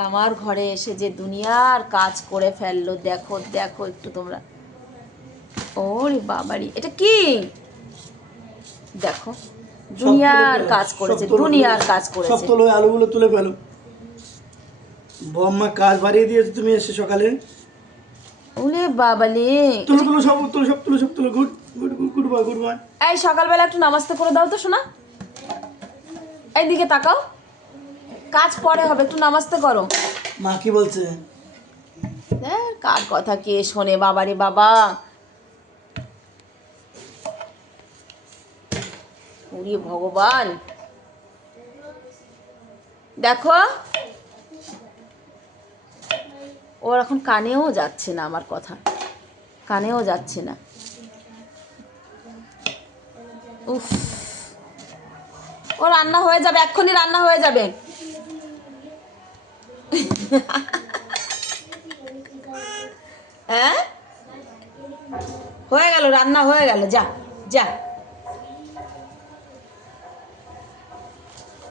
আমার ঘরে এসে যে দুনিয়ার কাজ করে ফেললো, দেখো দেখো একটু তোমরা। ওরে বাবারি, এটা কি? দেখো দুনিয়ার কাজ করেছে, দুনিয়ার কাজ সব করেছে। তোলো, আলুগুলো তুলে ফেলো। বম্মা কাজ বাড়িয়ে দিয়েছে তুমি এসে সকালে। ওরে বাবালে, তুলো তুলো সব তুলো, সব তুলো, সব তুলো। Good good good boy, good boy. এই সকালবেলা একটু নামাজটা করে দাও তো শোনা। এইদিকে তাকাও, কাজ পরে হবে, একটু নামাজটা করো। মা কি বলছে? কার কথা কে শোনে বাবারে বাবা। ওরে ভগবান, দেখো ওর এখন কানেও যাচ্ছে না আমার কথা, কানেও যাচ্ছে না। উফ, ও রান্না হয়ে যাবে, এক্ষুনি রান্না হয়ে যাবে। হ্যাঁ, হয়ে গেল, রান্না হয়ে গেল, যা যা।